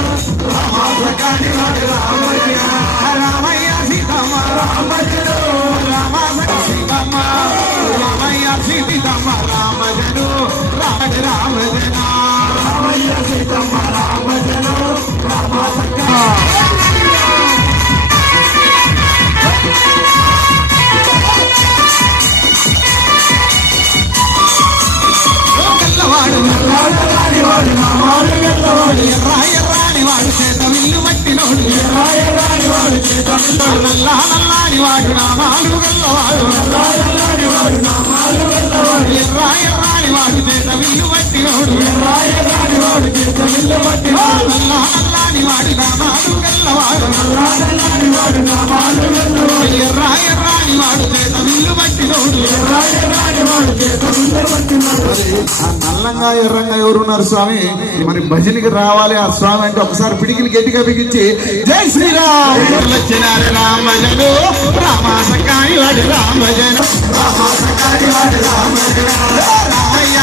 రామసకాని వాడు రామయ్య రామయ్య సీతమ్మ రామజను రామ సీతమ్మ రామయ్య సీతమ్మ రామజను రామజన రామయ్య సీతమ్మ రామజను రామసకాని వాడు నామాలు గల్లవాడు ఎర్రాని వాడు చేత విల్లు మట్టినోడు ఎర్రాని వాడు చేత నల్లాని వాడు నామాలు గల్లవాడు నల్లాని వాడు నామాలు గల్లవాడు ఎర్రాని వాడు చేత విల్లు మట్టినోడు ఎర్రాని వాడు చేత విల్లు మట్టినోడు నల్లాని వాడు నామాలు గల్లవాడు నల్లాని వాడు నామాలు గల్లవాడు ఎర్రాని వాడు చేత విల్లు మట్టినోడు ఎర్రాని వాడు చేత విల్లు మట్టినోడు. నల్లంగా ఎర్రంగా ఎవరున్నారు స్వామి? మరి భజనకి రావాలి ఆ స్వామి అంటే ఒకసారి పిడికిలు గట్టిగా బిగించి జై శ్రీరామ్ రామజను రామసకాని వాడు రామజను రామసకాని వాడు రామజను రామయ్య